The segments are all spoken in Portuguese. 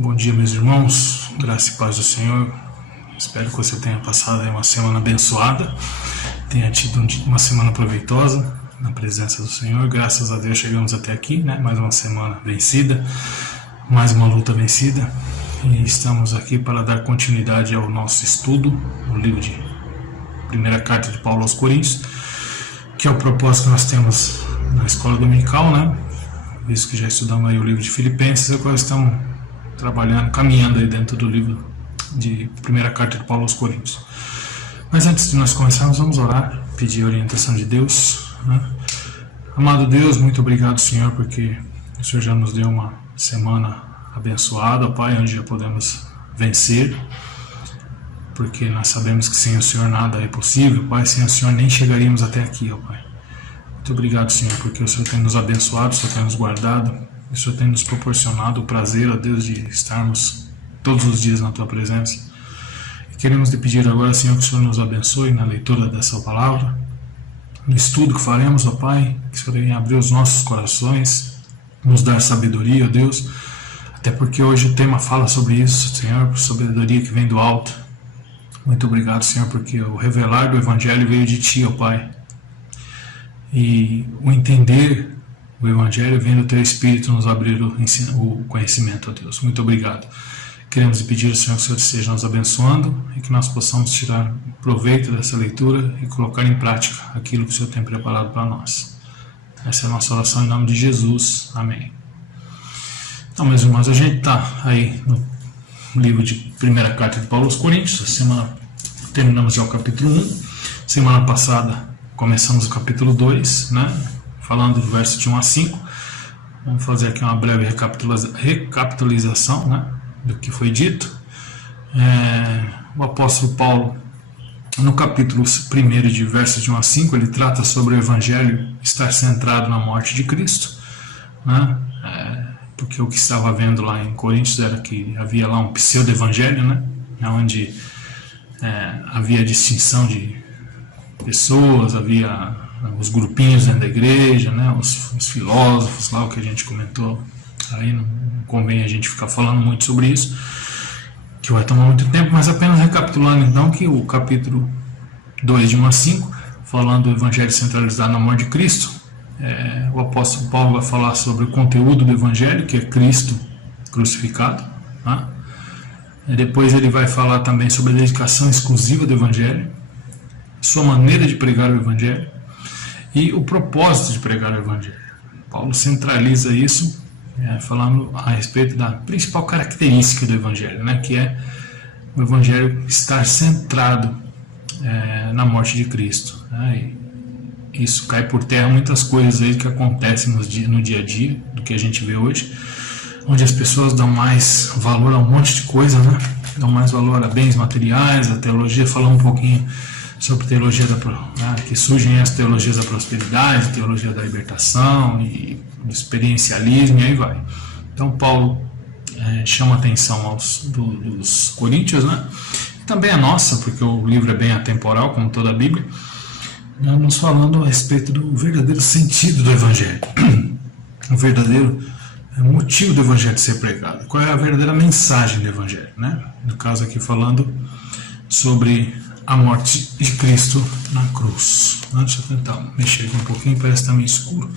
Bom dia, meus irmãos, graça e paz do Senhor. Espero que você tenha passado aí uma semana abençoada, tenha tido uma semana proveitosa na presença do Senhor. Graças a Deus chegamos até aqui, né? Mais uma semana vencida, mais uma luta vencida, e estamos aqui para dar continuidade ao nosso estudo no livro de Primeira Carta de Paulo aos Coríntios, que é o propósito que nós temos na escola dominical, né? Visto que já estudamos aí o livro de Filipenses, agora estamos trabalhando, caminhando aí dentro do livro de Primeira Carta de Paulo aos Coríntios. Mas antes de nós começarmos, vamos orar, pedir a orientação de Deus, né? Amado Deus, muito obrigado, Senhor, porque o Senhor já nos deu uma semana abençoada, Pai, onde já podemos vencer, porque nós sabemos que sem o Senhor nada é possível, Pai. Sem o Senhor nem chegaríamos até aqui, ó Pai. Muito obrigado, Senhor, porque o Senhor tem nos abençoado, o Senhor tem nos guardado, o Senhor tem nos proporcionado o prazer, ó Deus, de estarmos todos os dias na Tua presença. E queremos te pedir agora, Senhor, que o Senhor nos abençoe na leitura dessa palavra, no estudo que faremos, ó Pai, que o Senhor venha abrir os nossos corações, nos dar sabedoria, ó Deus, até porque hoje o tema fala sobre isso, Senhor, sabedoria que vem do alto. Muito obrigado, Senhor, porque o revelar do Evangelho veio de Ti, ó Pai, e o entender o Evangelho vem do Teu Espírito nos abrir o conhecimento, ó Deus. Muito obrigado. Queremos pedir ao Senhor que o Senhor esteja nos abençoando e que nós possamos tirar proveito dessa leitura e colocar em prática aquilo que o Senhor tem preparado para nós. Essa é a nossa oração em nome de Jesus. Amém. Então, meus irmãos, a gente está aí no livro de Primeira Carta de Paulo aos Coríntios. Essa semana terminamos já o capítulo 1. Semana passada começamos o capítulo 2, né? Falando do verso de 1 a 5. Vamos fazer aqui uma breve recapitalização, né, do que foi dito. O apóstolo Paulo, no capítulo 1, de versos de 1 a 5, ele trata sobre o Evangelho estar centrado na morte de Cristo, né? Porque o que estava vendo lá em Coríntios era que havia lá um pseudo-evangelho, né, onde havia distinção de pessoas, havia os grupinhos dentro da igreja, né, os filósofos lá, o que a gente comentou. Aí não convém a gente ficar falando muito sobre isso, que vai tomar muito tempo, mas apenas recapitulando então que o capítulo 2, de 1 a 5, falando do Evangelho centralizado na morte de Cristo, o apóstolo Paulo vai falar sobre o conteúdo do Evangelho, que é Cristo crucificado, né? E depois ele vai falar também sobre a dedicação exclusiva do Evangelho, sua maneira de pregar o Evangelho e o propósito de pregar o Evangelho. Paulo centraliza isso, falando a respeito da principal característica do Evangelho, né, que é o Evangelho estar centrado na morte de Cristo, né? E isso cai por terra muitas coisas aí que acontecem no dia a dia, do que a gente vê hoje, onde as pessoas dão mais valor a um monte de coisa, né? Dão mais valor a bens materiais, a teologia. Falar um pouquinho sobre teologia que surgem as teologias da prosperidade, teologia da libertação e do experiencialismo, e aí vai. Então Paulo chama a atenção dos coríntios, né? E também a nossa, porque o livro é bem atemporal, como toda a Bíblia, nos falando a respeito do verdadeiro sentido do Evangelho, o verdadeiro motivo do Evangelho ser pregado, qual é a verdadeira mensagem do Evangelho, né? No caso aqui falando sobre a morte de Cristo na cruz. Deixa eu tentar mexer aqui um pouquinho, parece que está meio escuro.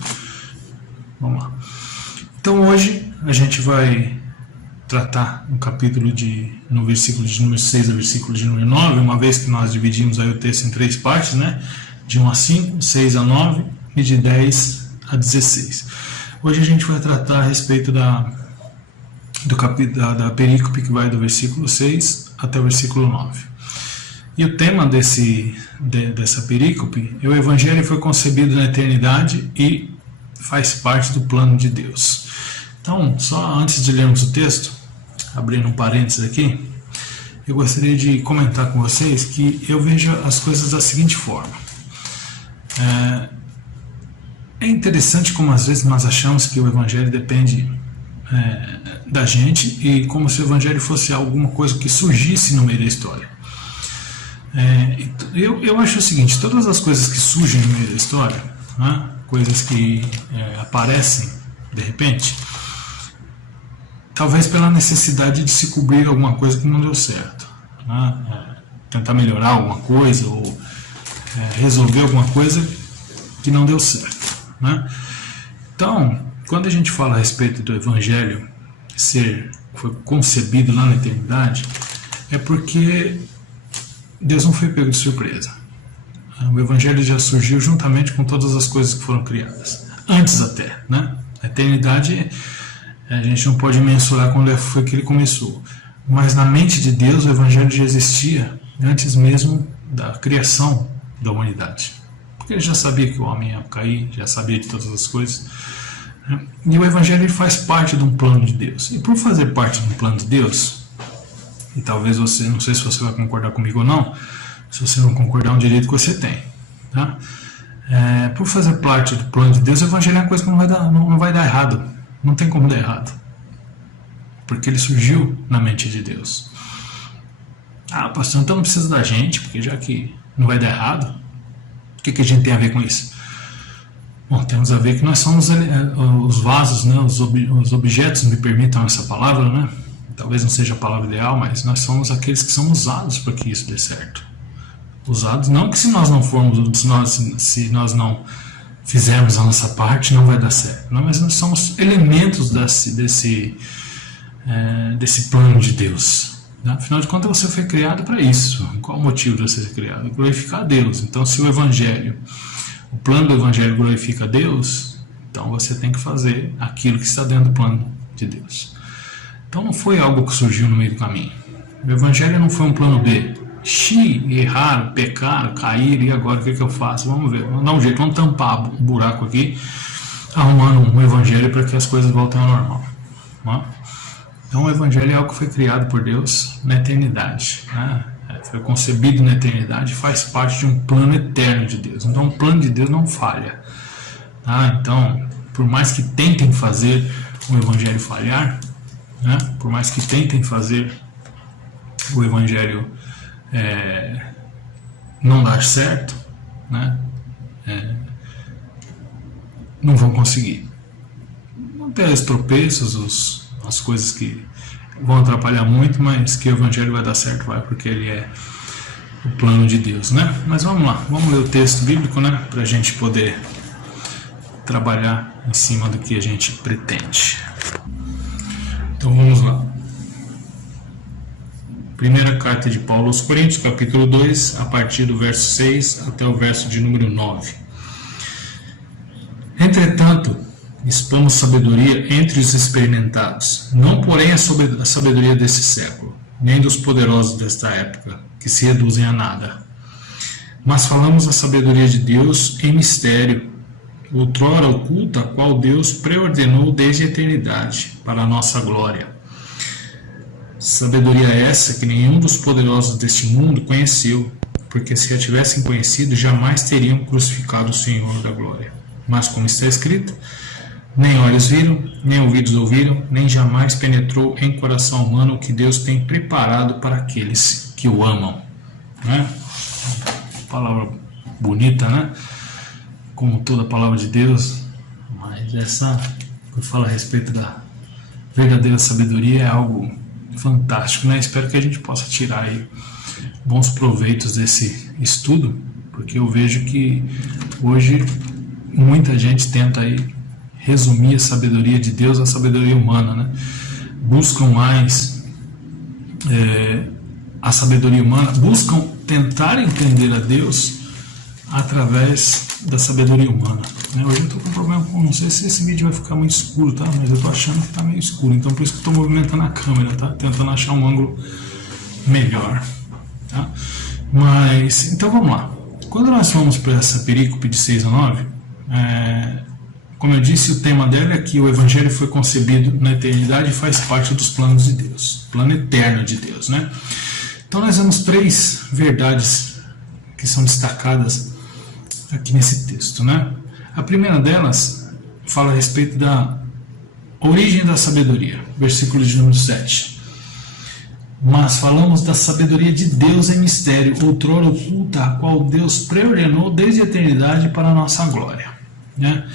Vamos lá. Então hoje a gente vai tratar no versículo de número 6 ao versículo de número 9, uma vez que nós dividimos aí o texto em 3 partes, né? De 1 a 5, 6 a 9 e de 10 a 16. Hoje a gente vai tratar a respeito da perícope que vai do versículo 6 até o versículo 9. E o tema dessa perícope é: o Evangelho foi concebido na eternidade e faz parte do plano de Deus. Então, só antes de lermos o texto, abrindo um parênteses aqui, eu gostaria de comentar com vocês que eu vejo as coisas da seguinte forma. É interessante como às vezes nós achamos que o Evangelho depende da gente, e como se o Evangelho fosse alguma coisa que surgisse no meio da história. Eu acho o seguinte: todas as coisas que surgem no meio da história, né, coisas que aparecem de repente, talvez pela necessidade de se cobrir alguma coisa que não deu certo, né? Tentar melhorar alguma coisa ou resolver alguma coisa que não deu certo, né? Então, quando a gente fala a respeito do Evangelho foi concebido lá na eternidade, é porque Deus não foi pego de surpresa. O Evangelho já surgiu juntamente com todas as coisas que foram criadas, antes até, né? A eternidade a gente não pode mensurar quando foi que ele começou, mas na mente de Deus o Evangelho já existia antes mesmo da criação da humanidade, porque ele já sabia que o homem ia cair, já sabia de todas as coisas, né? E o Evangelho faz parte de um plano de Deus, e por fazer parte de um plano de Deus, e talvez você, não sei se você vai concordar comigo ou não, se você não concordar é um direito que você tem, tá? Por fazer parte do plano de Deus, o Evangelho é uma coisa que não vai dar errado, não tem como dar errado, porque ele surgiu na mente de Deus. Pastor, então não precisa da gente, porque já que não vai dar errado, o que a gente tem a ver com isso? Bom, temos a ver que nós somos os vasos, né, os objetos, me permitam essa palavra, né? Talvez não seja a palavra ideal, mas nós somos aqueles que são usados para que isso dê certo. Usados, não que se nós não formos, se nós não fizermos a nossa parte, não vai dar certo. Não, mas nós somos elementos desse plano de Deus. Né? Afinal de contas, você foi criado para isso. Qual o motivo de você ser criado? Glorificar a Deus. Então, se o plano do Evangelho glorifica a Deus, então você tem que fazer aquilo que está dentro do plano de Deus. Então, não foi algo que surgiu no meio do caminho. O Evangelho não foi um plano B. Erraram, pecaram, caíram, e agora o que eu faço? Vamos ver, vamos dar um jeito, vamos tampar um buraco aqui, arrumando um Evangelho para que as coisas voltem ao normal, né? Então o Evangelho é algo que foi criado por Deus na eternidade, né? Foi concebido na eternidade e faz parte de um plano eterno de Deus. Então o plano de Deus não falha, tá? Então, por mais que tentem fazer o Evangelho falhar, né? Por mais que tentem fazer o Evangelho não dar certo, né? Não vão conseguir. Vão ter os tropeços, as coisas que vão atrapalhar muito, mas que o Evangelho vai dar certo, vai, porque ele é o plano de Deus, né? Mas vamos lá, vamos ler o texto bíblico, né? Para a gente poder trabalhar em cima do que a gente pretende. Então vamos lá. Primeira carta de Paulo aos Coríntios, capítulo 2, a partir do verso 6 até o verso de número 9. Entretanto, expomos sabedoria entre os experimentados, não porém a sabedoria desse século, nem dos poderosos desta época, que se reduzem a nada. Mas falamos a sabedoria de Deus em mistério, outrora oculta, a qual Deus preordenou desde a eternidade, para a nossa glória. Sabedoria essa que nenhum dos poderosos deste mundo conheceu, porque se a tivessem conhecido, jamais teriam crucificado o Senhor da glória. Mas como está escrito, nem olhos viram, nem ouvidos ouviram, nem jamais penetrou em coração humano o que Deus tem preparado para aqueles que o amam. Né? Palavra bonita, né? Como toda a palavra de Deus, mas essa que fala a respeito da verdadeira sabedoria é algo fantástico, né? Espero que a gente possa tirar aí bons proveitos desse estudo, porque eu vejo que hoje muita gente tenta aí resumir a sabedoria de Deus à sabedoria humana, né? Buscam mais a sabedoria humana, buscam tentar entender a Deus através da sabedoria humana, né? Hoje eu estou com um problema, não sei se esse vídeo vai ficar muito escuro, tá? Mas eu estou achando que está meio escuro, então por isso que estou movimentando a câmera, tá? Tentando achar um ângulo melhor, tá? Mas, então vamos lá. Quando nós vamos para essa perícope de 6 a 9, como eu disse, o tema dela é que o Evangelho foi concebido na eternidade e faz parte dos planos de Deus, plano eterno de Deus, né? Então nós vemos 3 verdades que são destacadas aqui nesse texto, né? A primeira delas fala a respeito da origem da sabedoria, versículo de número 7. Mas falamos da sabedoria de Deus em mistério, outrora oculta, a qual Deus preordenou desde a eternidade para a nossa glória, né?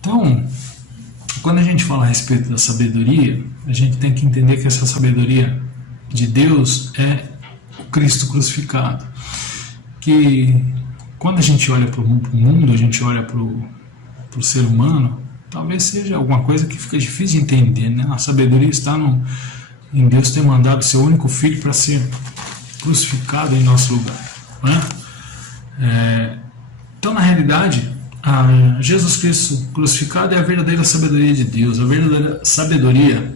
Então, quando a gente fala a respeito da sabedoria, a gente tem que entender que essa sabedoria de Deus é o Cristo crucificado. Que quando a gente olha para o mundo, a gente olha para o ser humano, talvez seja alguma coisa que fica difícil de entender, né? A sabedoria está em Deus ter mandado seu único filho para ser crucificado em nosso lugar, né? Então, na realidade, Jesus Cristo crucificado é a verdadeira sabedoria de Deus. A verdadeira sabedoria,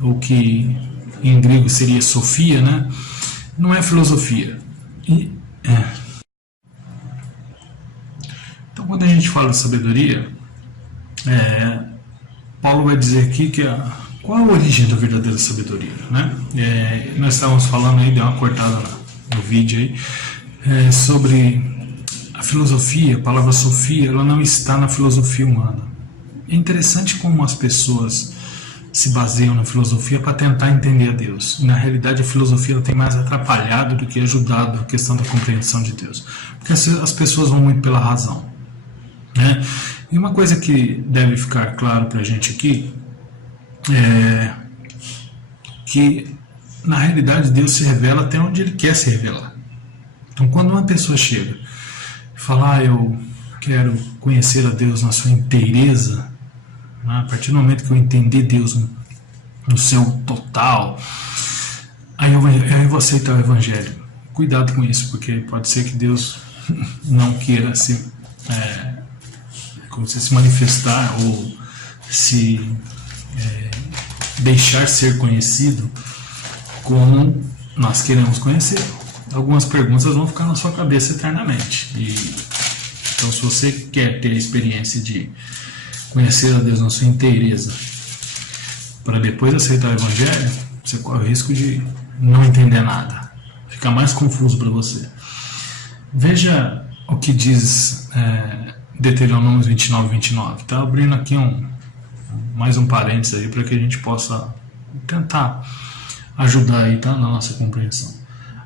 o que em grego seria sofia, né? Não é filosofia. Então, quando a gente fala de sabedoria, Paulo vai dizer aqui que qual é a origem da verdadeira sabedoria, né? Nós estávamos falando aí, deu uma cortada no vídeo aí, sobre a filosofia. A palavra sofia, ela não está na filosofia humana. É interessante como as pessoas se baseiam na filosofia para tentar entender a Deus. E, na realidade, a filosofia ela tem mais atrapalhado do que ajudado a questão da compreensão de Deus. Porque as pessoas vão muito pela razão, né? E uma coisa que deve ficar claro para a gente aqui é que, na realidade, Deus se revela até onde Ele quer se revelar. Então, quando uma pessoa chega e fala, eu quero conhecer a Deus na sua inteireza, né? A partir do momento que eu entender Deus no seu total, aí eu vou aceitar o Evangelho. Cuidado com isso, porque pode ser que Deus não queira se manifestar ou se deixar ser conhecido como nós queremos conhecer. Algumas perguntas vão ficar na sua cabeça eternamente. Então, se você quer ter a experiência de conhecer a Deus na sua inteireza para depois aceitar o Evangelho, você corre o risco de não entender nada, ficar mais confuso para você. Veja o que diz Deuteronômio 29:29. Está abrindo aqui mais um parênteses aí para que a gente possa tentar ajudar aí, tá, na nossa compreensão.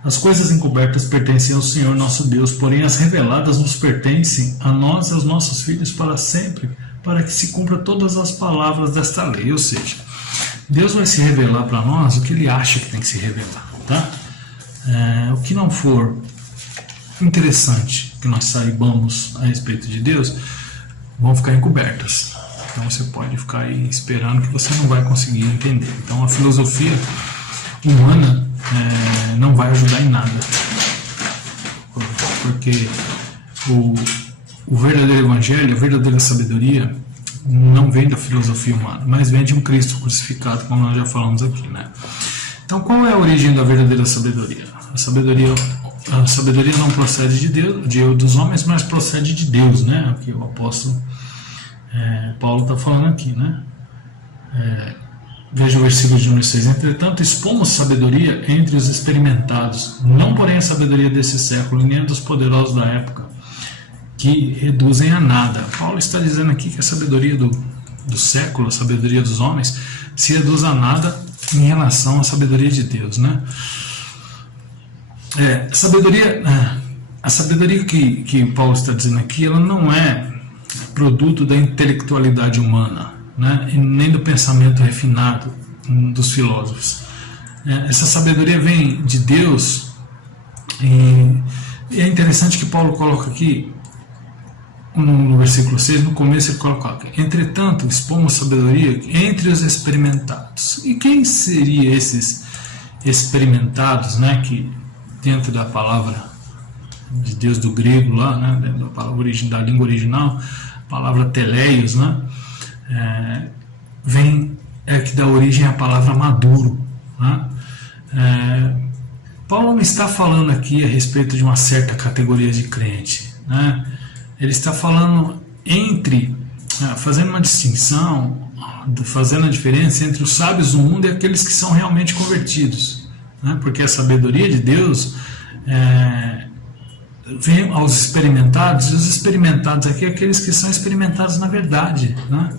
As coisas encobertas pertencem ao Senhor nosso Deus, porém as reveladas nos pertencem a nós e aos nossos filhos para sempre, para que se cumpra todas as palavras desta lei. Ou seja, Deus vai se revelar para nós o que Ele acha que tem que se revelar, tá? O que não for interessante que nós saibamos a respeito de Deus, vão ficar encobertas. Então você pode ficar aí esperando que você não vai conseguir entender. Então a filosofia humana não vai ajudar em nada, porque o verdadeiro Evangelho, a verdadeira sabedoria, não vem da filosofia humana, mas vem de um Cristo crucificado, como nós já falamos aqui, né? Então, qual é a origem da verdadeira sabedoria? A sabedoria não procede de Deus, dos homens, mas procede de Deus, né? Aqui o apóstolo Paulo está falando aqui, né? Veja o versículo de número 6. Entretanto, expomos sabedoria entre os experimentados, não porém a sabedoria desse século, nem a dos poderosos da época, que reduzem a nada. Paulo está dizendo aqui que a sabedoria do século, a sabedoria dos homens, se reduz a nada em relação à sabedoria de Deus, né? A sabedoria que Paulo está dizendo aqui, ela não é produto da intelectualidade humana, né? E nem do pensamento refinado dos filósofos. Essa sabedoria vem de Deus, e é interessante que Paulo coloca aqui, no versículo 6, no começo ele coloca: entretanto, expomos sabedoria entre os experimentados. E quem seriam esses experimentados, né, que dentro da palavra de Deus do grego lá, né, dentro da palavra da língua original, a palavra teleios, né, que dá origem à palavra maduro, né? Paulo não está falando aqui a respeito de uma certa categoria de crente, né? Ele está falando fazendo uma distinção, fazendo a diferença entre os sábios do mundo e aqueles que são realmente convertidos, né? Porque a sabedoria de Deus vem aos experimentados, e os experimentados aqui é aqueles que são experimentados na verdade, né?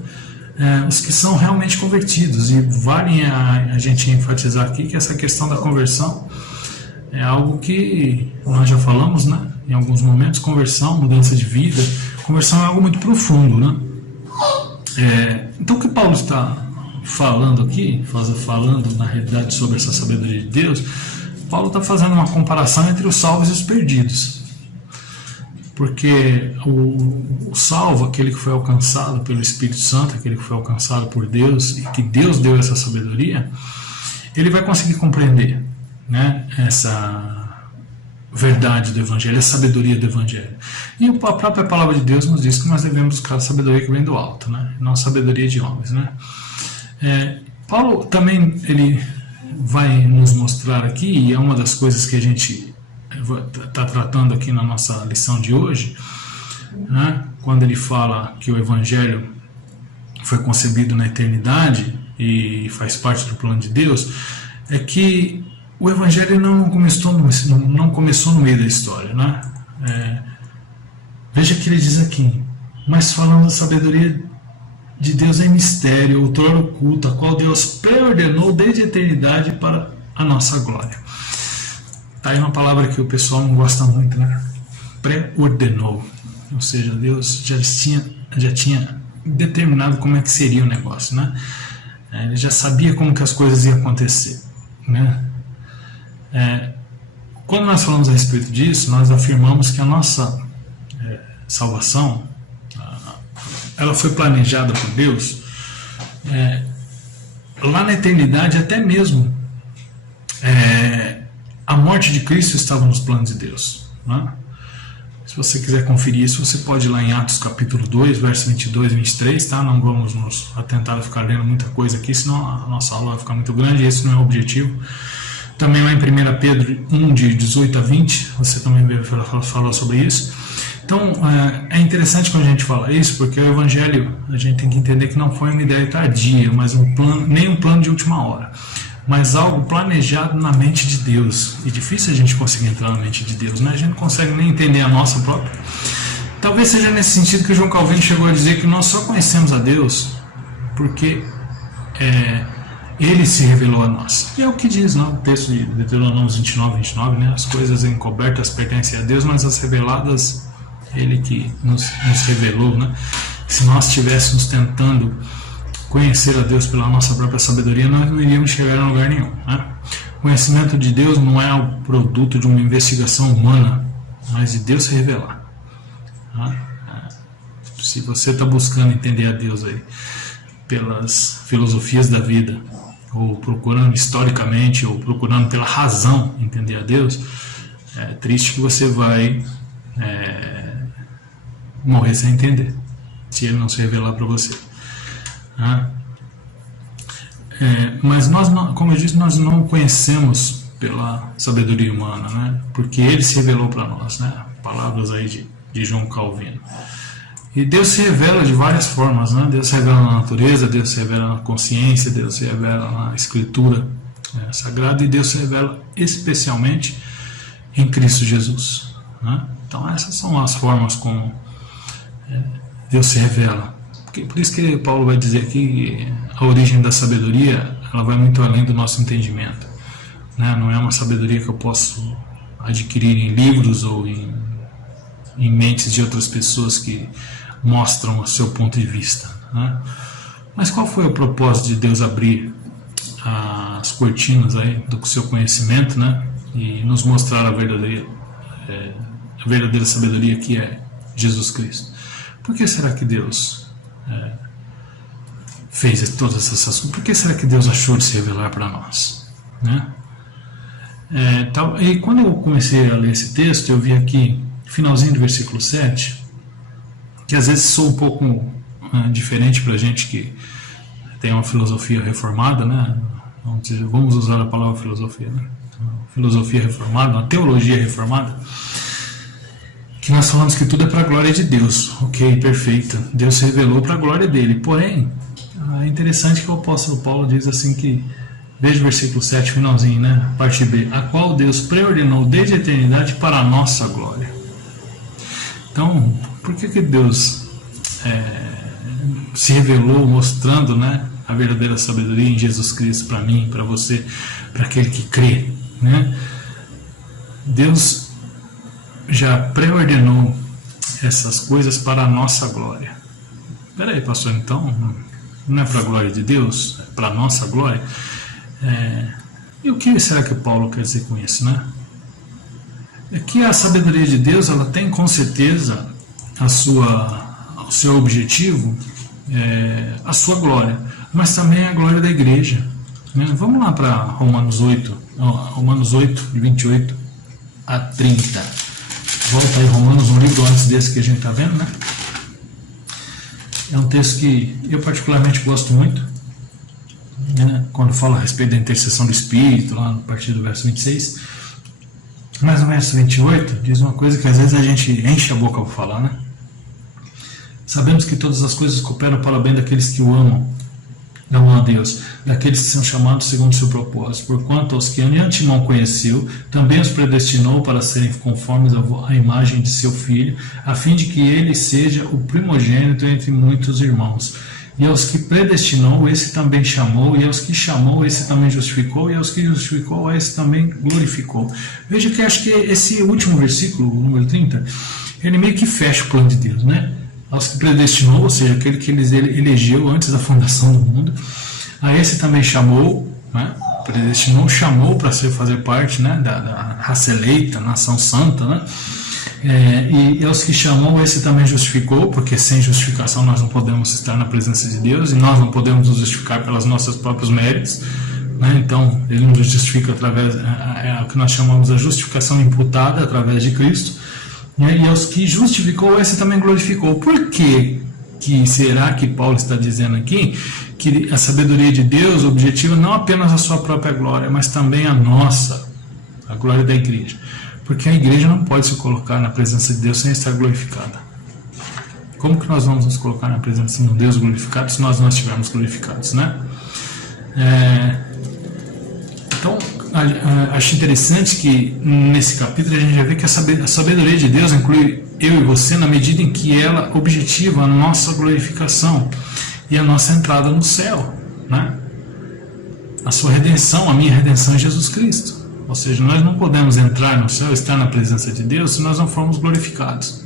Os que são realmente convertidos. E vale a gente enfatizar aqui que essa questão da conversão é algo que nós já falamos, né, em alguns momentos. Conversão, mudança de vida, conversão é algo muito profundo, né? Então o que Paulo está falando aqui, falando na realidade sobre essa sabedoria de Deus, Paulo está fazendo uma comparação entre os salvos e os perdidos. Porque o salvo, aquele que foi alcançado pelo Espírito Santo, aquele que foi alcançado por Deus e que Deus deu essa sabedoria, ele vai conseguir compreender, né, essa verdade do Evangelho, a sabedoria do Evangelho. E a própria palavra de Deus nos diz que nós devemos buscar a sabedoria que vem do alto, né, não a sabedoria de homens. Né. Paulo também ele vai nos mostrar aqui, e é uma das coisas que a gente está tratando aqui na nossa lição de hoje, né, quando ele fala que o Evangelho foi concebido na eternidade e faz parte do plano de Deus, é que o Evangelho não começou no meio da história. Né? Veja que ele diz aqui: mas falando da sabedoria de Deus em mistério, outrora oculta, a qual Deus pré-ordenou desde a eternidade para a nossa glória. Está aí uma palavra que o pessoal não gosta muito, né? Pré-ordenou. Ou seja, Deus já tinha determinado como é que seria o negócio, né? Ele já sabia como que as coisas iam acontecer, né? Quando nós falamos a respeito disso, nós afirmamos que a nossa salvação, ela foi planejada por Deus lá na eternidade. Até mesmo a morte de Cristo estava nos planos de Deus, né? Se você quiser conferir isso, você pode ir lá em Atos capítulo 2, verso 22 e 23, tá? Não vamos nos atentar a ficar lendo muita coisa aqui, senão a nossa aula vai ficar muito grande, e esse não é o objetivo. Também lá em 1 Pedro 1, de 18 a 20, você também falou sobre isso. Então, é interessante quando a gente fala isso, porque o Evangelho, a gente tem que entender que não foi uma ideia tardia, mas nem um plano de última hora, mas algo planejado na mente de Deus. E difícil a gente conseguir entrar na mente de Deus, né? A gente não consegue nem entender a nossa própria. Talvez seja nesse sentido que João Calvino chegou a dizer que nós só conhecemos a Deus porque Ele se revelou a nós. E é o que diz lá o texto de Deuteronômio 29, né? As coisas encobertas pertencem a Deus, mas as reveladas, Ele que nos revelou, né? Se nós estivéssemos tentando conhecer a Deus pela nossa própria sabedoria, nós não iríamos chegar a lugar nenhum, né? O conhecimento de Deus não é o produto de uma investigação humana, mas de Deus se revelar, né? Se você está buscando entender a Deus aí pelas filosofias da vida, ou procurando historicamente, ou procurando pela razão entender a Deus, é triste que você vai morrer sem entender, se Ele não se revelar para você. Mas nós, como eu disse, nós não conhecemos pela sabedoria humana, né? Porque Ele se revelou para nós, né? Palavras aí de João Calvino. E Deus se revela de várias formas, né? Deus se revela na natureza, Deus se revela na consciência, Deus se revela na escritura sagrada, e Deus se revela especialmente em Cristo Jesus, né? Então essas são as formas como Deus se revela. Por isso que Paulo vai dizer aqui que a origem da sabedoria, ela vai muito além do nosso entendimento, né? Não é uma sabedoria que eu posso adquirir em livros ou em mentes de outras pessoas que mostram o seu ponto de vista, né? Mas qual foi o propósito de Deus abrir as cortinas aí do seu conhecimento, né? E nos mostrar a verdadeira sabedoria, que é Jesus Cristo? Por que será que Deus fez todas essas coisas? Por que será que Deus achou de se revelar para nós, né? E quando eu comecei a ler esse texto, eu vi aqui, finalzinho do versículo 7, que às vezes sou um pouco diferente para a gente que tem uma filosofia reformada, né? Vamos usar a palavra filosofia, né? Filosofia reformada, uma teologia reformada, que nós falamos que tudo é para a glória de Deus. Ok, perfeito. Deus se revelou para a glória dele. Porém, é interessante que o apóstolo Paulo diz assim que, veja o versículo 7, finalzinho, né? Parte B. A qual Deus preordenou desde a eternidade para a nossa glória. Então, por que Deus se revelou mostrando, né, a verdadeira sabedoria em Jesus Cristo para mim, para você, para aquele que crê, né? Deus já preordenou essas coisas para a nossa glória. Peraí, pastor, então não é para a glória de Deus? É para a nossa glória? E o que será que Paulo quer dizer com isso, né? É que a sabedoria de Deus, ela tem com certeza o seu objetivo, a sua glória, mas também a glória da igreja, né? Vamos lá para Romanos 8, de 28 a 30. Volta aí, Romanos, um livro antes desse que a gente está vendo, né? É um texto que eu particularmente gosto muito, né? Quando fala a respeito da intercessão do Espírito, lá a partir do verso 26. Mas no verso 28 diz uma coisa que às vezes a gente enche a boca para falar, né? Sabemos que todas as coisas cooperam para o bem daqueles que o amam a Deus, daqueles que são chamados segundo o seu propósito. Porquanto aos que de antemão conheceu, também os predestinou para serem conformes à imagem de seu Filho, a fim de que ele seja o primogênito entre muitos irmãos. E aos que predestinou, esse também chamou, e aos que chamou, esse também justificou, e aos que justificou, esse também glorificou. Veja que acho que esse último versículo, o número 30, ele meio que fecha o plano de Deus, né? Aos que predestinou, ou seja, aquele que ele elegeu antes da fundação do mundo, a esse também chamou, né? Predestinou, chamou para fazer parte, né, da raça eleita, nação santa, né? E aos que chamou, esse também justificou, porque sem justificação nós não podemos estar na presença de Deus, e nós não podemos nos justificar pelos nossos próprios méritos, né? Então ele nos justifica através, o que nós chamamos de justificação imputada através de Cristo. E aos que justificou, esse também glorificou. Por que será que Paulo está dizendo aqui que a sabedoria de Deus objetiva não apenas a sua própria glória, mas também a nossa, a glória da igreja? Porque a igreja não pode se colocar na presença de Deus sem estar glorificada. Como que nós vamos nos colocar na presença de um Deus glorificado se nós não estivermos glorificados, né? Então, acho interessante que nesse capítulo a gente já vê que a sabedoria de Deus inclui eu e você na medida em que ela objetiva a nossa glorificação e a nossa entrada no céu, né? A sua redenção, a minha redenção em Jesus Cristo. Ou seja, nós não podemos entrar no céu, estar na presença de Deus, se nós não formos glorificados.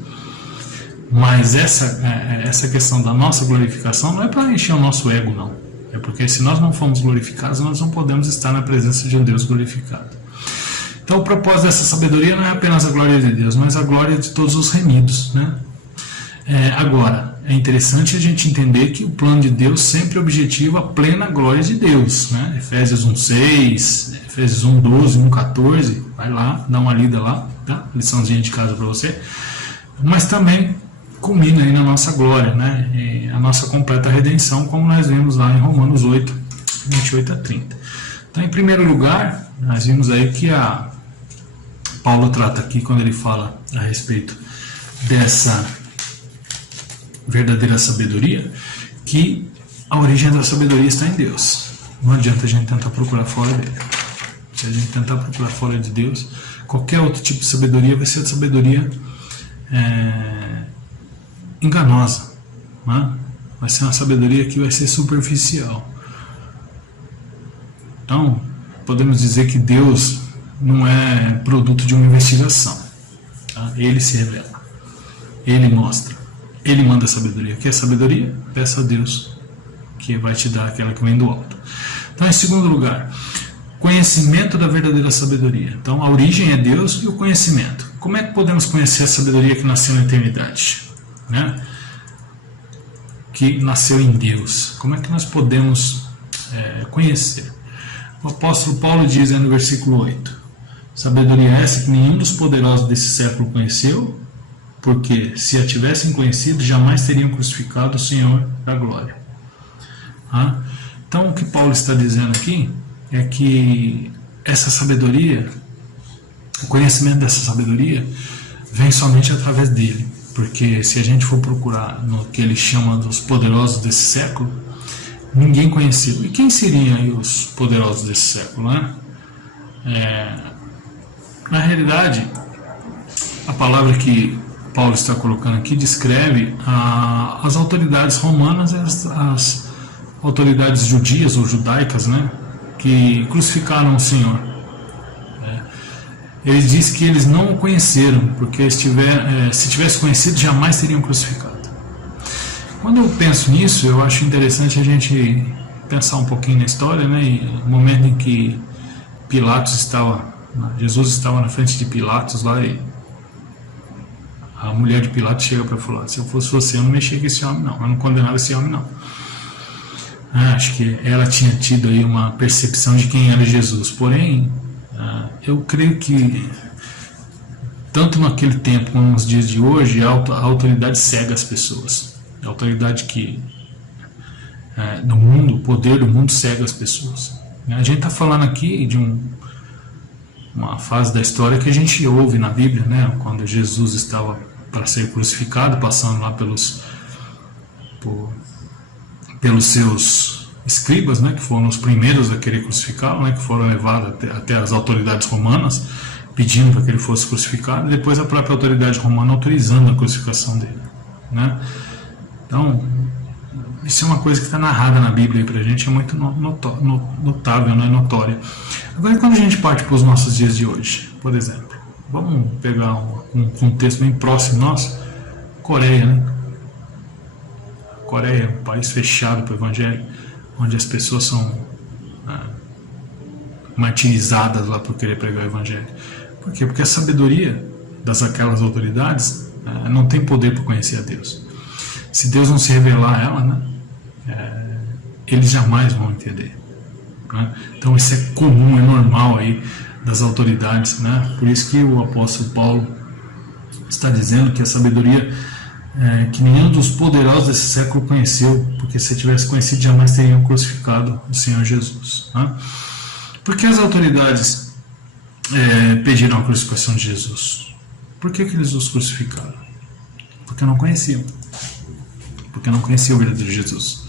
Mas essa questão da nossa glorificação não é para encher o nosso ego, não. É porque se nós não formos glorificados, nós não podemos estar na presença de um Deus glorificado. Então o propósito dessa sabedoria não é apenas a glória de Deus, mas a glória de todos os remidos, né? Agora, é interessante a gente entender que o plano de Deus sempre objetiva a plena glória de Deus, né? Efésios 1:6, Efésios 1:12, 1:14, vai lá, dá uma lida lá, tá? Liçãozinha de casa para você. Mas também culmina aí na nossa glória, né? E a nossa completa redenção, como nós vimos lá em Romanos 8, 28 a 30. Então, em primeiro lugar, nós vimos aí que Paulo trata aqui, quando ele fala a respeito dessa verdadeira sabedoria, que a origem da sabedoria está em Deus. Não adianta a gente tentar procurar fora dele. Se a gente tentar procurar fora de Deus, qualquer outro tipo de sabedoria vai ser a sabedoria enganosa, né? Vai ser uma sabedoria que vai ser superficial. Então, podemos dizer que Deus não é produto de uma investigação, tá? Ele se revela, Ele mostra, Ele manda a sabedoria. Quer sabedoria? Peça a Deus, que vai te dar aquela que vem do alto. Então, em segundo lugar, conhecimento da verdadeira sabedoria. Então, a origem é Deus e o conhecimento. Como é que podemos conhecer a sabedoria que nasceu na eternidade, né? Que nasceu em Deus? Como é que nós podemos conhecer? O apóstolo Paulo diz no versículo 8: sabedoria essa que nenhum dos poderosos desse século conheceu, porque se a tivessem conhecido, jamais teriam crucificado o Senhor da glória. Então, o que Paulo está dizendo aqui é que essa sabedoria, o conhecimento dessa sabedoria, vem somente através dele. Porque se a gente for procurar no que ele chama dos poderosos desse século, ninguém conheceu. E quem seriam aí os poderosos desse século, né? Na realidade, a palavra que Paulo está colocando aqui descreve as autoridades romanas e as autoridades judias ou judaicas, né, que crucificaram o Senhor. Ele diz que eles não o conheceram, porque se tivesse conhecido, jamais teriam crucificado. Quando eu penso nisso, eu acho interessante a gente pensar um pouquinho na história, né? E no momento em que Jesus estava na frente de Pilatos lá, e a mulher de Pilatos chega para falar: se eu fosse você, eu não mexia com esse homem não, eu não condenava esse homem não. Acho que ela tinha tido aí uma percepção de quem era Jesus. Porém, eu creio que tanto naquele tempo como nos dias de hoje, a autoridade cega as pessoas. A autoridade do mundo, o poder do mundo cega as pessoas. A gente está falando aqui de uma fase da história que a gente ouve na Bíblia, né? Quando Jesus estava para ser crucificado, passando lá pelos seus escribas, né? Que foram os primeiros a querer crucificá-lo, né? Que foram levados até as autoridades romanas, pedindo para que ele fosse crucificado, e depois a própria autoridade romana autorizando a crucificação dele, né? Então, isso é uma coisa que está narrada na Bíblia para a gente, é muito notável, né? Notória. Agora, quando a gente parte para os nossos dias de hoje, por exemplo, vamos pegar um contexto bem próximo nosso, Coreia, né? Coreia é um país fechado para o Evangelho, onde as pessoas são martirizadas lá por querer pregar o Evangelho. Por quê? Porque a sabedoria daquelas autoridades não tem poder para conhecer a Deus. Se Deus não se revelar a ela, né, eles jamais vão entender, né? Então isso é comum, é normal aí das autoridades, né? Por isso que o apóstolo Paulo está dizendo que a sabedoria que nenhum dos poderosos desse século conheceu, porque se tivesse conhecido jamais teriam crucificado o Senhor Jesus, né? Por que as autoridades pediram a crucificação de Jesus? Por que eles os crucificaram? Porque não conheciam. Porque não conhecia o verdadeiro Jesus.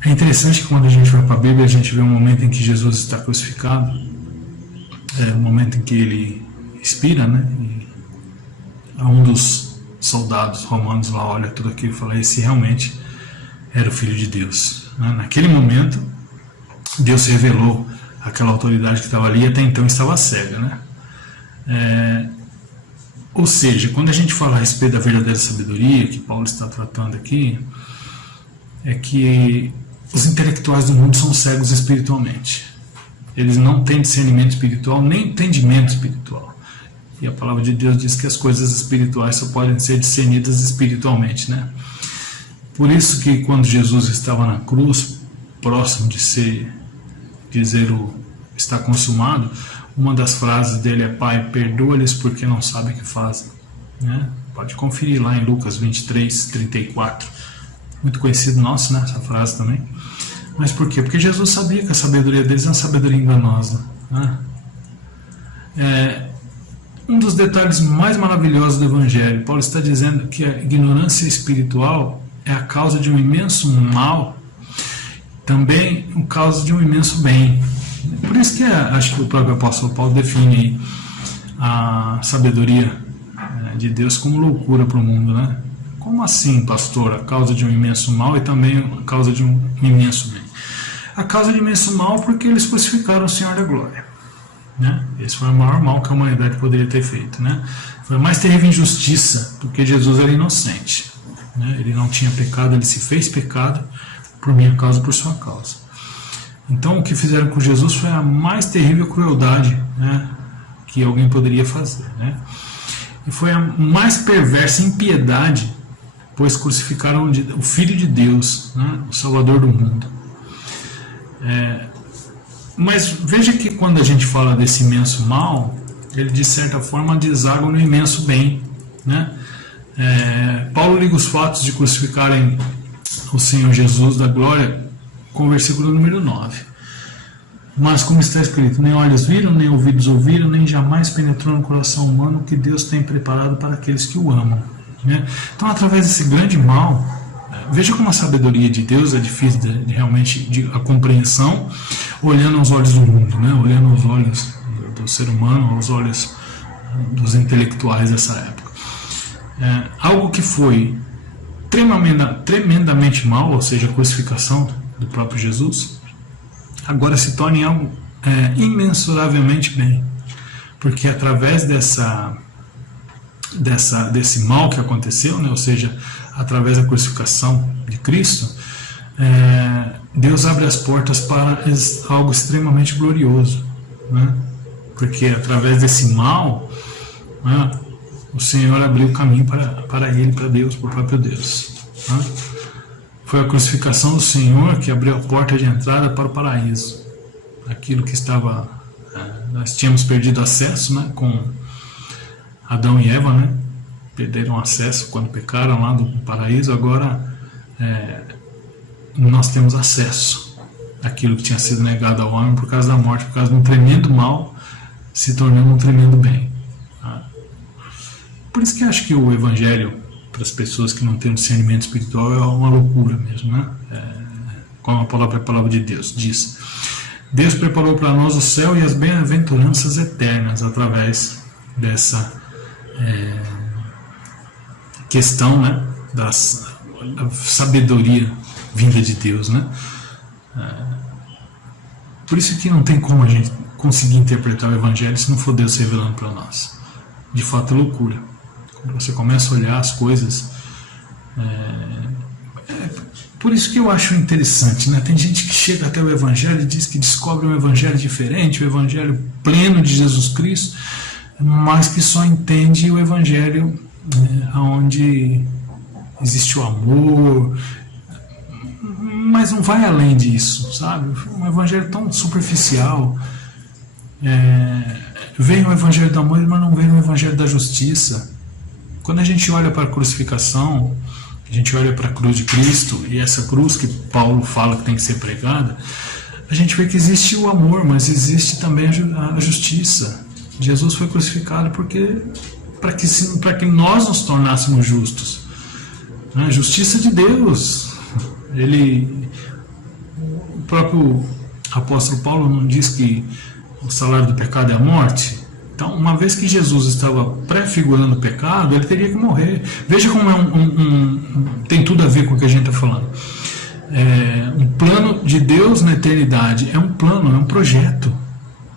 É interessante que quando a gente vai para a Bíblia, a gente vê um momento em que Jesus está crucificado, um momento em que ele expira, né? E um dos soldados romanos lá olha tudo aquilo e fala: esse realmente era o Filho de Deus, né? Naquele momento, Deus revelou aquela autoridade que estava ali e até então estava cega, né? Ou seja, quando a gente fala a respeito da verdadeira sabedoria, que Paulo está tratando aqui, é que os intelectuais do mundo são cegos espiritualmente. Eles não têm discernimento espiritual, nem entendimento espiritual. E a palavra de Deus diz que as coisas espirituais só podem ser discernidas espiritualmente, né? Por isso que quando Jesus estava na cruz, próximo de dizer está consumado, uma das frases dele é: Pai, perdoa-lhes porque não sabem o que fazem, né? Pode conferir lá em Lucas 23, 34. Muito conhecido nosso, né? Essa frase também. Mas por quê? Porque Jesus sabia que a sabedoria deles é uma sabedoria enganosa, né? Um dos detalhes mais maravilhosos do Evangelho, Paulo está dizendo que a ignorância espiritual é a causa de um imenso mal, também a causa de um imenso bem. Por isso que acho que o próprio apóstolo Paulo define a sabedoria de Deus como loucura para o mundo, né? Como assim, pastor? A causa de um imenso mal e também a causa de um imenso bem. A causa de um imenso mal porque eles crucificaram o Senhor da Glória, né? Esse foi o maior mal que a humanidade poderia ter feito, né? Foi a mais terrível injustiça, porque Jesus era inocente, né? Ele não tinha pecado, ele se fez pecado por minha causa, por sua causa. Então o que fizeram com Jesus foi a mais terrível crueldade, né, que alguém poderia fazer, né? E foi a mais perversa impiedade, pois crucificaram o Filho de Deus, né, o Salvador do mundo. Mas veja que quando a gente fala desse imenso mal, ele de certa forma deságua no imenso bem, né? Paulo liga os fatos de crucificarem o Senhor Jesus da glória com o versículo número 9. Mas como está escrito: nem olhos viram, nem ouvidos ouviram, nem jamais penetrou no coração humano o que Deus tem preparado para aqueles que o amam, né? Então, através desse grande mal, veja como a sabedoria de Deus é difícil a compreensão, olhando aos olhos do mundo, né? Olhando aos olhos do ser humano, aos olhos dos intelectuais dessa época. Algo que foi tremendamente mal, ou seja, a crucificação do próprio Jesus, agora se torna em algo imensuravelmente bem, porque através desse mal que aconteceu, né, ou seja, através da crucificação de Cristo, Deus abre as portas para algo extremamente glorioso, né? Porque através desse mal, né, o Senhor abriu o caminho para ele, para Deus, para o próprio Deus, né? Foi a crucificação do Senhor que abriu a porta de entrada para o paraíso. Aquilo que estava, nós tínhamos perdido acesso, né, com Adão e Eva, né? Perderam acesso quando pecaram lá do paraíso. Agora nós temos acesso àquilo que tinha sido negado ao homem por causa da morte, por causa de um tremendo mal se tornando um tremendo bem, tá? Por isso que eu acho que o Evangelho, para as pessoas que não têm um discernimento espiritual, é uma loucura mesmo, né? Como a palavra de Deus diz: Deus preparou para nós o céu e as bem-aventuranças eternas através dessa questão, né, da sabedoria vinda de Deus, né? Por isso que não tem como a gente conseguir interpretar o Evangelho se não for Deus revelando para nós. De fato é loucura. Quando você começa a olhar as coisas, por isso que eu acho interessante, né? Tem gente que chega até o Evangelho e diz que descobre um Evangelho diferente, o Evangelho pleno de Jesus Cristo, mas que só entende o Evangelho onde existe o amor, mas não vai além disso, sabe? Um Evangelho tão superficial. Vem o Evangelho do amor, mas não vem o Evangelho da justiça. Quando a gente olha para a crucificação, a gente olha para a cruz de Cristo, e essa cruz que Paulo fala que tem que ser pregada, a gente vê que existe o amor, mas existe também a justiça. Jesus foi crucificado para que nós nos tornássemos justos. A justiça de Deus. O próprio apóstolo Paulo não diz que o salário do pecado é a morte? Então, uma vez que Jesus estava prefigurando o pecado, ele teria que morrer. Veja como tem tudo a ver com o que a gente está falando. Um plano de Deus na eternidade é um plano, é um projeto.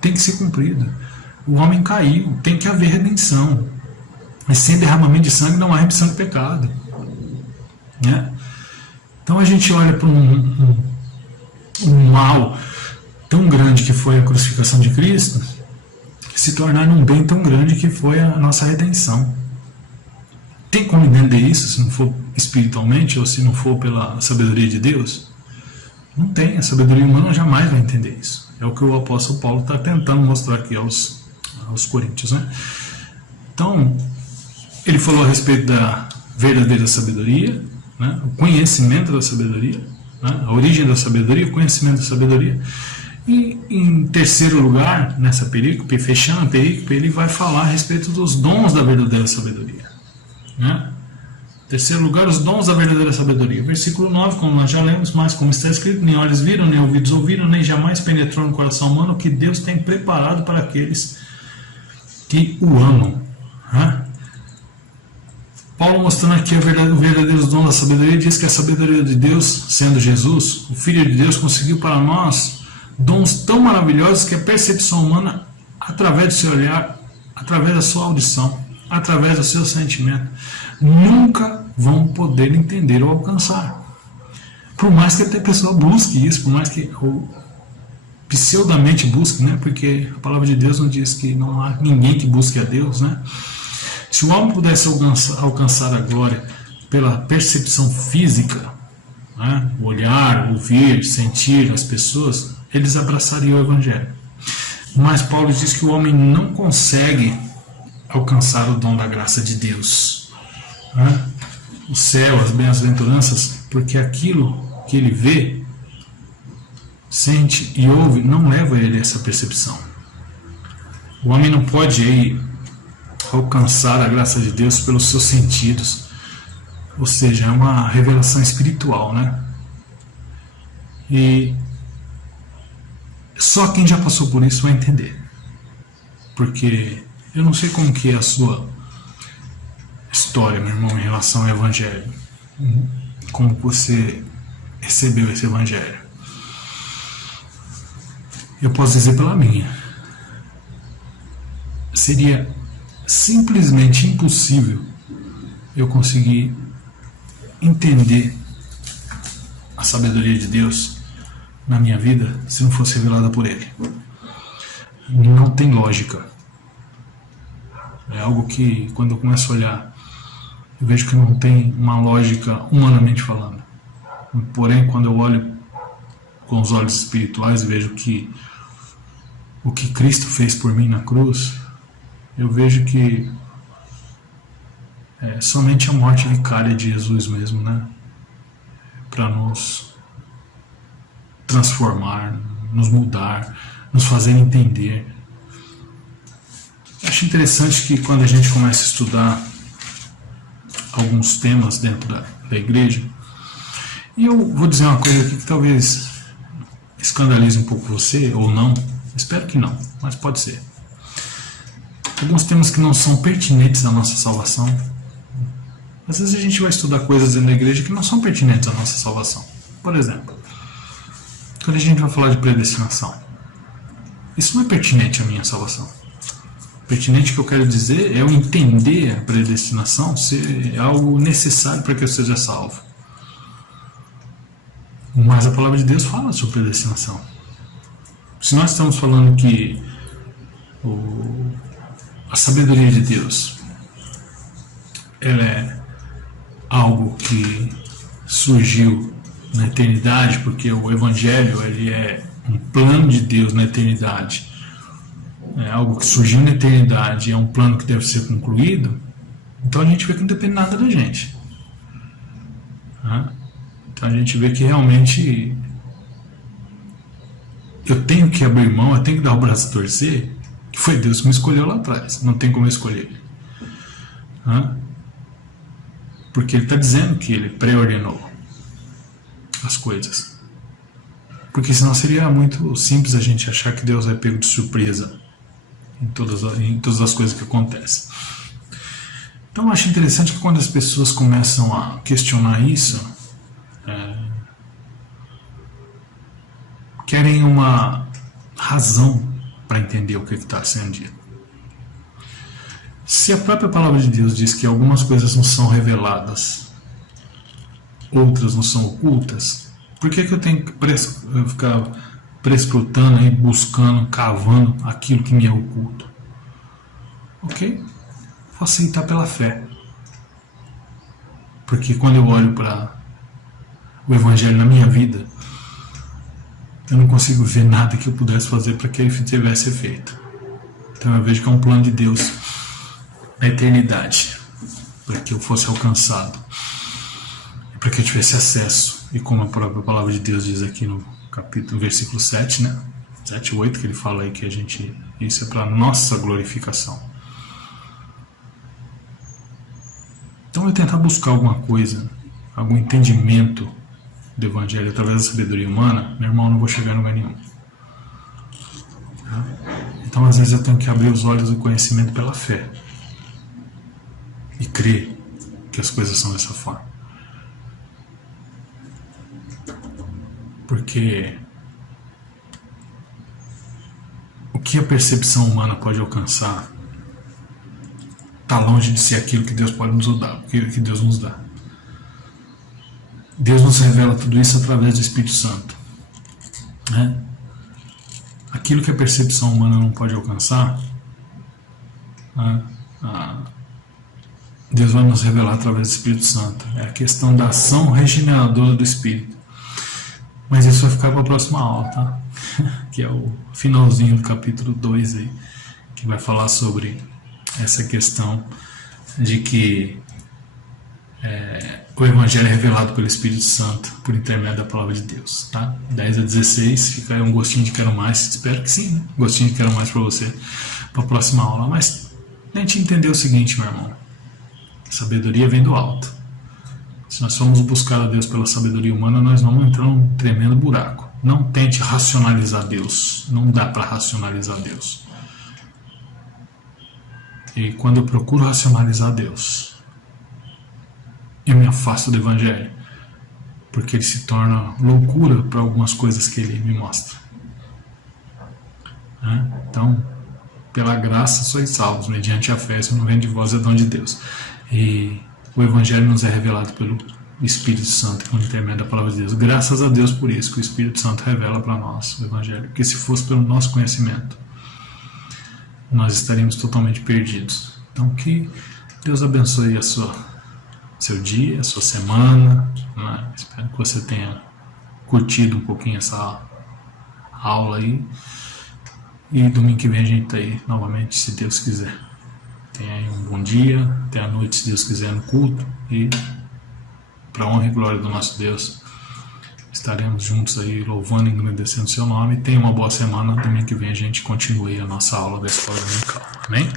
Tem que ser cumprido. O homem caiu, tem que haver redenção. Mas sem derramamento de sangue não há remissão de pecado, né? Então a gente olha para um mal tão grande que foi a crucificação de Cristo, se tornar um bem tão grande que foi a nossa redenção. Tem como entender isso se não for espiritualmente ou se não for pela sabedoria de Deus? Não tem. A sabedoria humana jamais vai entender isso. É o que o apóstolo Paulo está tentando mostrar aqui aos coríntios, né? Então, ele falou a respeito da verdadeira sabedoria, né? O conhecimento da sabedoria, né? A origem da sabedoria, o conhecimento da sabedoria. E em terceiro lugar, nessa perícope, fechando a perícope, ele vai falar a respeito dos dons da verdadeira sabedoria, né? Em terceiro lugar, os dons da verdadeira sabedoria. Versículo 9, como nós já lemos, mas como está escrito: nem olhos viram, nem ouvidos ouviram, nem jamais penetrou no coração humano o que Deus tem preparado para aqueles que o amam, né? Paulo, mostrando aqui o verdadeiro dom da sabedoria, diz que a sabedoria de Deus, sendo Jesus, o Filho de Deus, conseguiu para nós dons tão maravilhosos que a percepção humana, através do seu olhar, através da sua audição, através do seu sentimento, nunca vão poder entender ou alcançar. Por mais que até a pessoa busque isso, por mais que ou pseudamente busque, né? Porque a palavra de Deus não diz que não há ninguém que busque a Deus, né? Se o homem pudesse alcançar a glória pela percepção física, né? Olhar, ouvir, sentir as pessoas, eles abraçariam o Evangelho. Mas Paulo diz que o homem não consegue alcançar o dom da graça de Deus, né? O céu, as bem-aventuranças, porque aquilo que ele vê, sente e ouve não leva ele a essa percepção. O homem não pode alcançar a graça de Deus pelos seus sentidos, ou seja, é uma revelação espiritual, né? E só quem já passou por isso vai entender, porque eu não sei como que é a sua história, meu irmão, em relação ao Evangelho, como você recebeu esse Evangelho. Eu posso dizer pela minha. Seria simplesmente impossível eu conseguir entender a sabedoria de Deus na minha vida se não fosse revelada por Ele. Não tem lógica. É algo que, quando eu começo a olhar, eu vejo que não tem uma lógica humanamente falando. Porém, quando eu olho com os olhos espirituais e vejo que o que Cristo fez por mim na cruz, eu vejo que é somente a morte vicária de Jesus mesmo, né? Para nos transformar, nos mudar, nos fazer entender. Acho interessante que quando a gente começa a estudar alguns temas dentro da igreja, e eu vou dizer uma coisa aqui que talvez escandalize um pouco você, ou não, espero que não, mas pode ser. Alguns temas que não são pertinentes à nossa salvação. Às vezes a gente vai estudar coisas dentro da igreja que não são pertinentes à nossa salvação. Por exemplo, quando a gente vai falar de predestinação, isso não é pertinente à minha salvação. Pertinente que eu quero dizer é eu entender a predestinação ser algo necessário para que eu seja salvo. Mas a palavra de Deus fala sobre predestinação. Se nós estamos falando que a sabedoria de Deus ela é algo que surgiu na eternidade, porque o Evangelho ele é um plano de Deus na eternidade, é algo que surgiu na eternidade, é um plano que deve ser concluído, então a gente vê que não depende nada da gente. Então a gente vê que realmente eu tenho que abrir mão, eu tenho que dar o braço a torcer, que foi Deus que me escolheu lá atrás, não tem como eu escolher. Porque Ele está dizendo que Ele preordenou as coisas. Porque senão seria muito simples a gente achar que Deus é pego de surpresa em todas as coisas que acontecem. Então eu acho interessante que quando as pessoas começam a questionar isso, querem uma razão para entender o que está sendo dito. Se a própria palavra de Deus diz que algumas coisas não são reveladas, outras não são ocultas, por que eu tenho que ficar prescrutando e buscando, cavando aquilo que me é oculto? Ok? Vou aceitar pela fé. Porque quando eu olho para o Evangelho na minha vida, eu não consigo ver nada que eu pudesse fazer para que ele tivesse efeito. Então eu vejo que é um plano de Deus da eternidade, para que eu fosse alcançado, para que eu tivesse acesso. E como a própria palavra de Deus diz aqui no capítulo, versículo 7, né? 7 e 8, que ele fala aí que isso é para a nossa glorificação. Então eu tentar buscar alguma coisa, algum entendimento do Evangelho através da sabedoria humana, meu irmão, não vou chegar em lugar nenhum. Então às vezes eu tenho que abrir os olhos do conhecimento pela fé e crer que as coisas são dessa forma. Porque o que a percepção humana pode alcançar está longe de ser aquilo que Deus pode nos dar, que Deus nos dá. Deus nos revela tudo isso através do Espírito Santo. Né? Aquilo que a percepção humana não pode alcançar, né? Deus vai nos revelar através do Espírito Santo. É a questão da ação regeneradora do Espírito. Mas isso vai ficar para a próxima aula, tá? Que é o finalzinho do capítulo 2 aí, que vai falar sobre essa questão de que o Evangelho é revelado pelo Espírito Santo por intermédio da palavra de Deus, tá? 10 a 16, fica aí um gostinho de quero mais, espero que sim, né? Gostinho de quero mais para você, para a próxima aula. Mas a gente entendeu o seguinte, meu irmão, sabedoria vem do alto. Se nós formos buscar a Deus pela sabedoria humana, nós vamos entrar num tremendo buraco. Não tente racionalizar Deus, não dá para racionalizar Deus. E quando eu procuro racionalizar Deus, eu me afasto do Evangelho, porque ele se torna loucura para algumas coisas que ele me mostra. Então, pela graça sois salvos, mediante a fé, isso não vem de vós, é dom de Deus. E o Evangelho nos é revelado pelo Espírito Santo por intermédio da palavra de Deus. Graças a Deus por isso, que o Espírito Santo revela para nós o Evangelho. Porque se fosse pelo nosso conhecimento, nós estaríamos totalmente perdidos. Então que Deus abençoe seu dia, a sua semana, né? Espero que você tenha curtido um pouquinho essa aula aí. E domingo que vem a gente está aí novamente, se Deus quiser. Tenha aí um bom dia, até a noite, se Deus quiser, no culto. E para a honra e glória do nosso Deus, estaremos juntos aí louvando e engrandecendo o seu nome. Tenha uma boa semana. Domingo que vem a gente continue a nossa aula da Escola Dominical. Amém?